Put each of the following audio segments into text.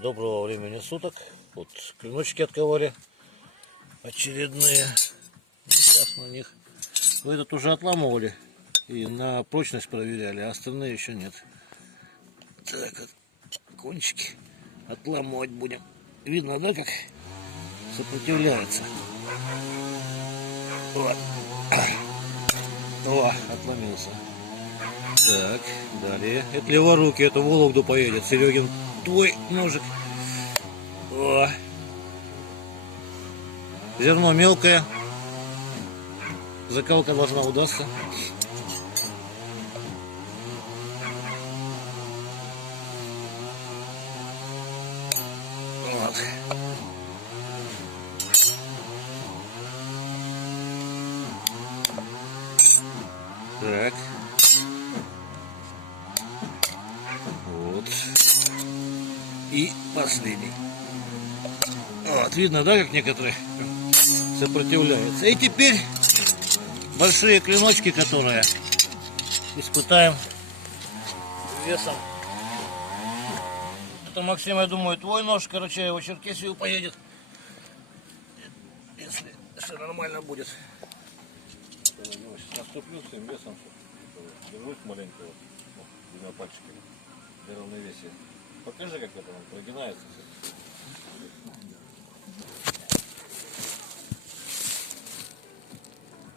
Доброго времени суток. Вот клиночки отковали очередные. Сейчас на них. Вы этот уже отламывали и на прочность проверяли, а остальные еще нет. Так, кончики отламывать будем. Видно, да, как сопротивляется. Вот. О, отломился. Так, далее. Это леворукий, это в Вологду поедет. Серегин, твой ножик. О. Зерно мелкое. Закалка должна удастся. Вот. Так. Вот. И последний. Вот, видно, да, как некоторые сопротивляются. И теперь большие клиночки, которые испытаем весом. Это, Максим, я думаю, твой нож, короче, его в Черкесию поедет. Если все нормально будет. Наступлю своим весом, держусь маленько вот, двумя пальчиками для равновесия. Покажи, как это он прогинается.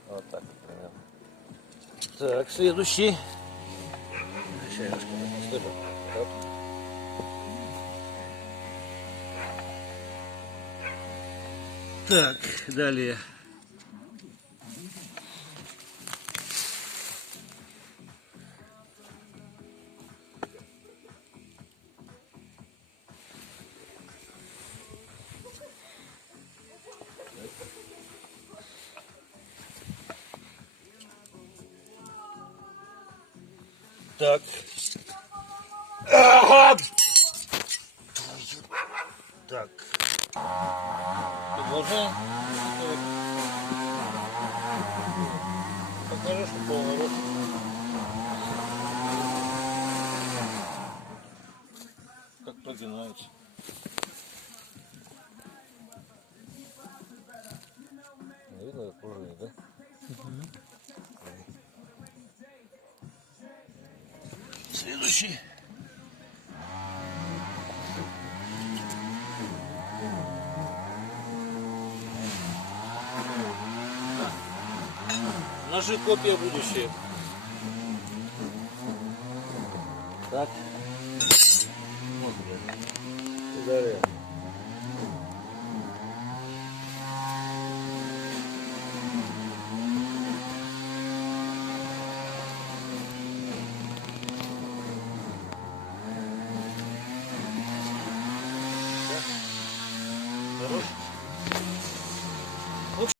Вот так вот примерно. Так, следующий. Сейчас немножко так. Так, далее. Так. Так. Продолжаем. Покажи, что полный рост. Как прогинаются. Видно, как пружинит, да? Следующий. Ножи копия будущее. Так. Вот, блядь. Далее. Хорош.